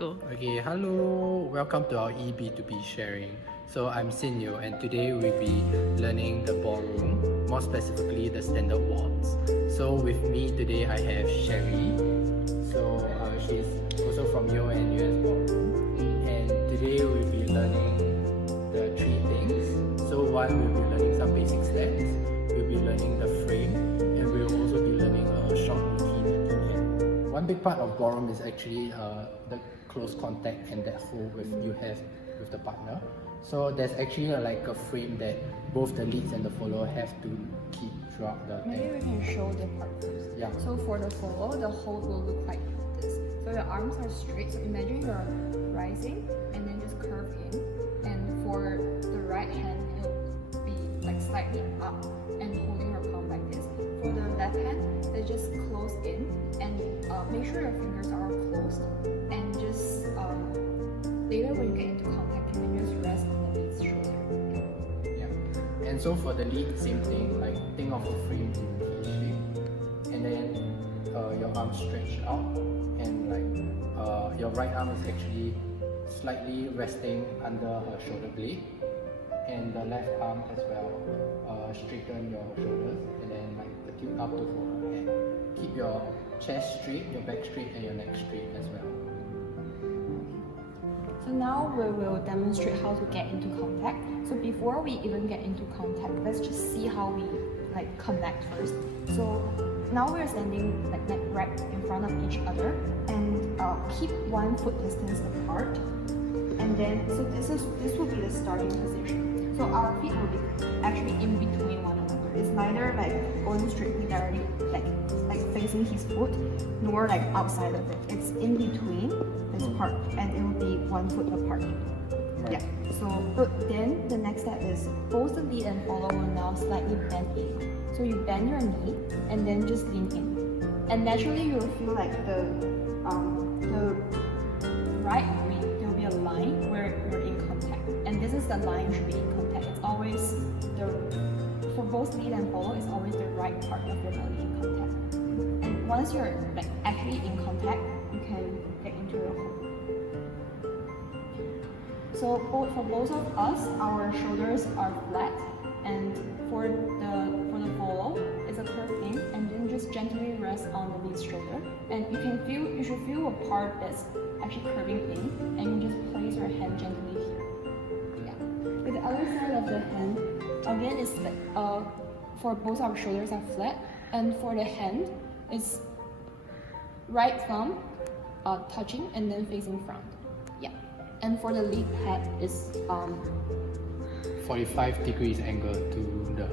Go. Okay, hello, welcome to our eB2B sharing. So I'm Xin You, and today we'll be learning the ballroom, more specifically the standard waltz. So with me today I have Sherry. So she's also from Yo and US Ballroom, and today we'll be learning the three things. So one, we'll be learning some basic steps, we'll be learning the frame, and we'll also be learning a short routine at the end. One big part of ballroom is actually the close contact and that hold you have with the partner. So there's actually like a frame that both the leads and the follower have to keep throughout the Maybe thing. we can show the part first. Yeah. So for the follow, the hold will look like this. So your arms are straight. So imagine you're rising and then just curve in. And for the right hand, it'll be like slightly up and holding your palm like this. For the left hand, they just close in and make sure your fingers are closed. And just later when you get into contact, you can just rest on the lead's shoulder. Yeah. And so for the lead, same thing, like think of a frame in T shape, and then your arms stretched out, and like your right arm is actually slightly resting under her shoulder blade, and the left arm as well. Straighten your shoulders, and then like the tilt up to hold her hand. Keep your chest straight, your back straight, and your neck straight as well. So now we will demonstrate how to get into contact. So before we even get into contact, let's just see how we like connect first. So now we're standing like right in front of each other, and keep 1 foot distance apart. And then so this will be the starting position. So our feet will be actually in between one another. It's neither like going strictly directly like facing his foot, nor like outside of it. It's in between this part, and it will be 1 foot apart. Right. Yeah. So but then the next step is both the lead and follow will now slightly bend in. So you bend your knee and then just lean in. And naturally you will feel like the right knee, there will be a line where you're in contact. And this is the line you should be in contact. It's always for both lead and follow, it's always the right part of your belly in contact. And once you're like actually in contact, you can get into your hold. So for both of us, our shoulders are flat, and for the follow, it's a curve in, and then just gently rest on the lead's shoulder. And you should feel a part that's actually curving in, and you just place your hand gently here. Yeah. With the other side of the hand, again, it's like for both our shoulders are flat, and for the hand, it's right thumb touching and then facing front. Yeah. And for the lead head is 45 degrees angle to the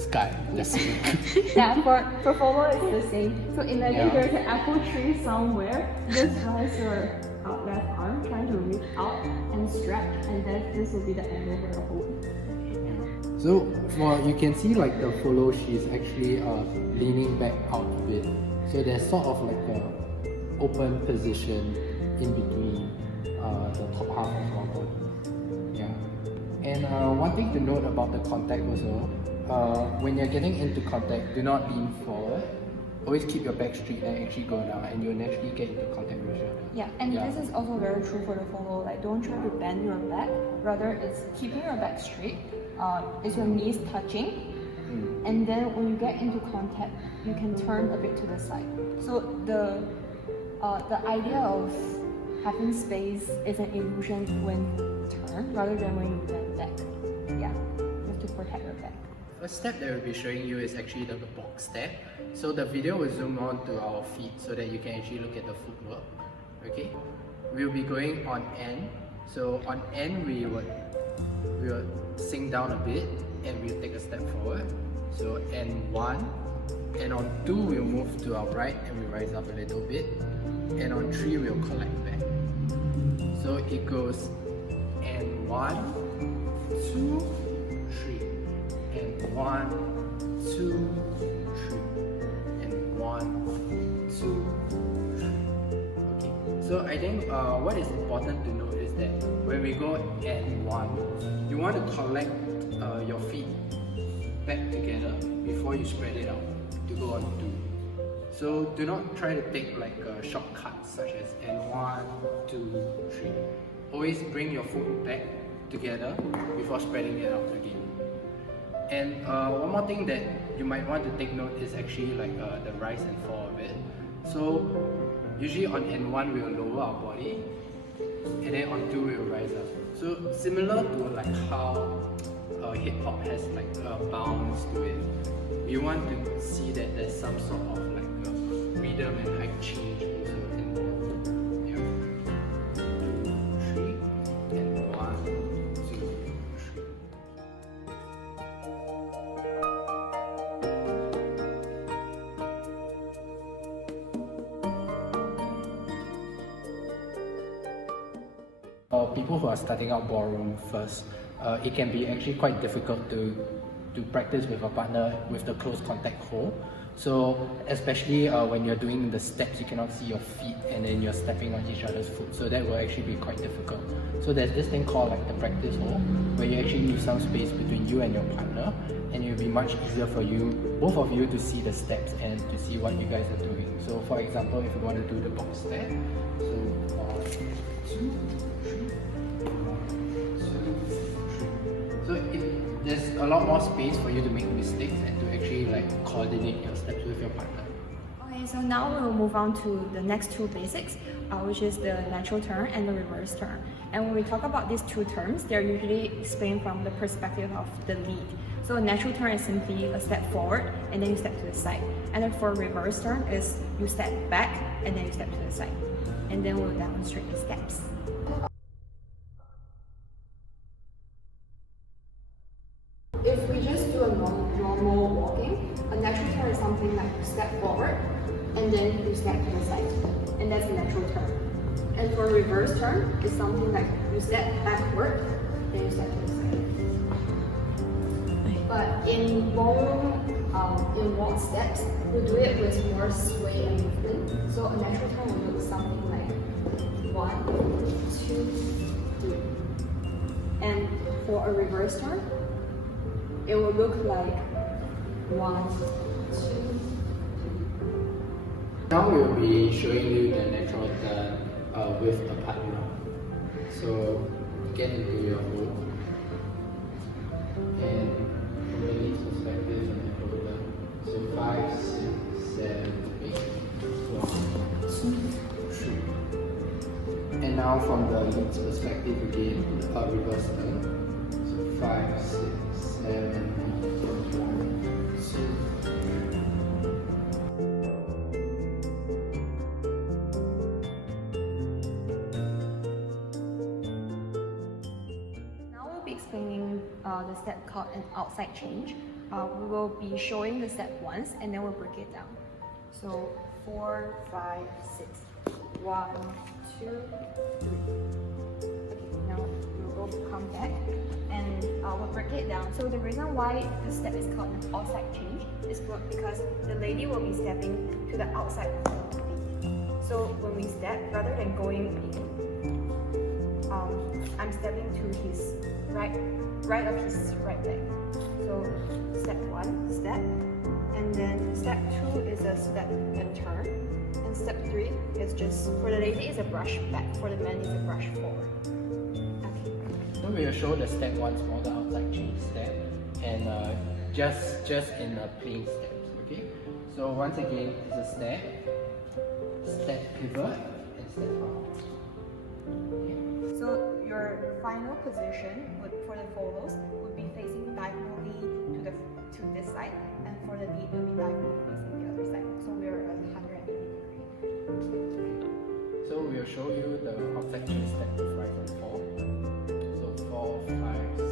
sky, the ceiling. yeah, for follow it's the same. So imagine Yeah. there's an apple tree somewhere. This has your left arm trying to reach out and stretch, and then this will be the angle for the hold. So you can see like the follow, she's actually leaning back out a bit. So there's sort of like a open position in between the top half of our body. Yeah. And one thing to note about the contact also, when you're getting into contact, do not lean forward. Always keep your back straight and actually go down, and you'll naturally get into contact with each other. Yeah, and this is also very true for the follow. Like, don't try to bend your back. Rather, it's keeping your back straight. Is your knees touching? And then when you get into contact, you can turn a bit to the side. So the idea of having space is an illusion when you turn, rather than when you bend back. Yeah, just to protect your back. First step that we'll be showing you is actually the box step. So the video will zoom on to our feet so that you can actually look at the footwork. Okay, we'll be going on N. So on N we will sink down a bit and we'll take a step forward. So N1, and on 2 we'll move to our right and we rise up a little bit, and on 3 we'll collect back. So it goes N1, 2, 3, and 1, 2, 3, and 1, 2, 3. Okay. So I think what is important to note is that when we go N1, you want to collect your feet back together before you spread it out to go on 2. So do not try to take like shortcuts such as N1, 2, 3. Always bring your foot back together before spreading it out again. And one more thing that you might want to take note is actually like the rise and fall of it. So usually on N1 we'll lower our body, and then on 2 we'll rise up. So similar to like how hip hop has like a bounce to it, we want to see that there's some sort of like a rhythm and height change also involved. Yeah. 2, 3, and 1, 2, 3. People who are starting out ballroom first, it can be actually quite difficult to practice with a partner with the close contact hold. So especially when you're doing the steps, you cannot see your feet and then you're stepping on each other's foot. So that will actually be quite difficult. So there's this thing called like the practice hold, where you actually leave some space between you and your partner, and it will be much easier for you, both of you, to see the steps and to see what you guys are doing. So for example, if you want to do the box step, so 1, 2, 3. So there's a lot more space for you to make mistakes and to actually like coordinate your steps with your partner. Okay, so now we'll move on to the next two basics, which is the natural turn and the reverse turn. And when we talk about these two terms, they're usually explained from the perspective of the lead. So a natural turn is simply a step forward and then you step to the side. And then for a reverse turn is you step back and then you step to the side. And then we'll demonstrate the steps. If we just do a normal walking, a natural turn is something like you step forward and then you step to the side, and that's a natural turn. And for a reverse turn, it's something like you step backward, then you step to the side. But in ballroom, in waltz steps, we do it with more sway and movement. So a natural turn will look something like 1, 2, 3. And for a reverse turn, it will look like 1, 2, 3. Now we'll be showing you the natural turn with a partner. So get into your hold, and from the knees perspective and the shoulder. So 5, 6, 7, 8. 1, 2, 3. And now from the leads perspective again, reverse turn. So 5, 6, 7, 8. 1, 2. Explaining the step called an outside change. We will be showing the step once and then we'll break it down. So 4, 5, 6. 1, 2, 3. Okay, now we will come back and we'll break it down. So the reason why the step is called an outside change is because the lady will be stepping to the outside of the feet. So when we step, rather than going in, I'm stepping to his right of his right leg. So step 1, step, and then step 2 is a step and turn, and step 3 is just, for the lady is a brush back, for the man is a brush forward. Okay. So we will show the step once more, the outside change step, and just in a plain steps. Okay. So once again, it's a step pivot, and step out. So your final position for the photos would be facing diagonally to this side, and for the lead will be diagonally facing the other side. So we are at 180 degrees. So we'll show you the outside change step with rise and fall. So 4, 5, 6,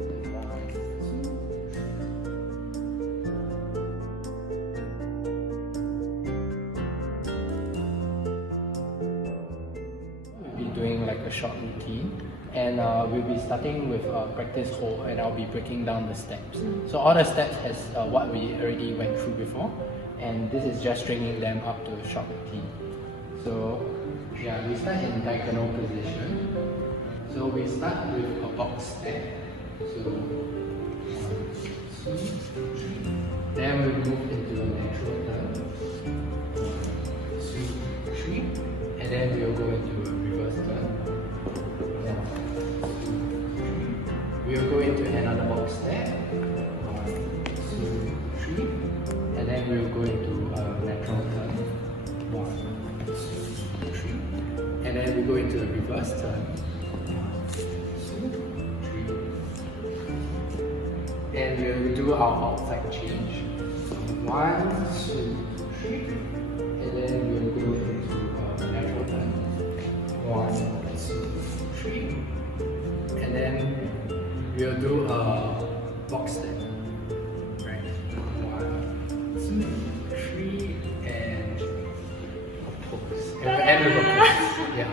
and 1, 2, 3. We'll be doing like a short routine, and we'll be starting with practice hold, and I'll be breaking down the steps. So all the steps has what we already went through before, and this is just stringing them up to a short routine. So yeah, we start in diagonal position. So we start with a box step. So 1, 2, 3. Then we move into a natural turn. and then we'll go into a reverse turn. 1, 2, 3. We'll go into another box step. 1, 2, 3. And then we'll go into a natural turn. 1, 2, 3. And then we go into a reverse turn. 1, 2, 3. And we'll do our outside change. 1, 2, 3. And then we'll go into a natural turn. 1, 2, 3. And then we'll do a box step. Right. 1, 2, 3, and a pose. And we'll end with a pose. Yeah.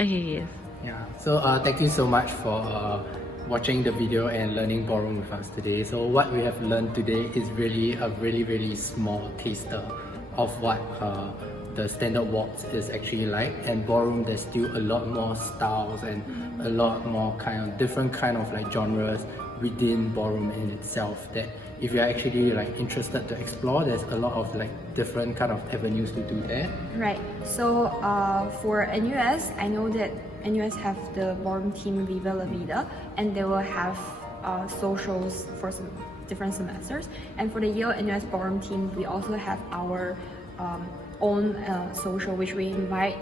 Okay, yes. Yeah. So thank you so much for watching the video and learning ballroom with us today. So what we have learned today is really a really small taster of what the standard waltz is actually like. And ballroom, there's still a lot more styles and a lot more different kind of like genres within ballroom in itself, that if you're actually like interested to explore, there's a lot of like different kind of avenues to do that. Right. So for NUS, I know that NUS have the ballroom team Viva La Vida, and they will have socials for some different semesters. And for the Yale NUS ballroom team, we also have our own social, which we invite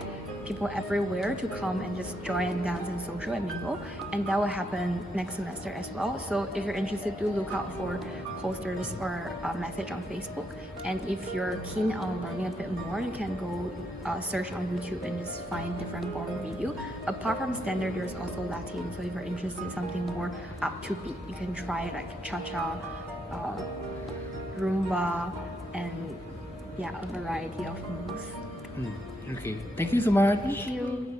people everywhere to come and just join and dance and social and mingle, and that will happen next semester as well. So if you're interested, do look out for posters or a message on Facebook. And if you're keen on learning a bit more, you can go search on YouTube and just find different ballroom video. Apart from standard, there's also Latin, so if you're interested in something more up to beat, you can try like cha-cha, rumba, and yeah, a variety of moves. Okay, thank you so much. Thank you.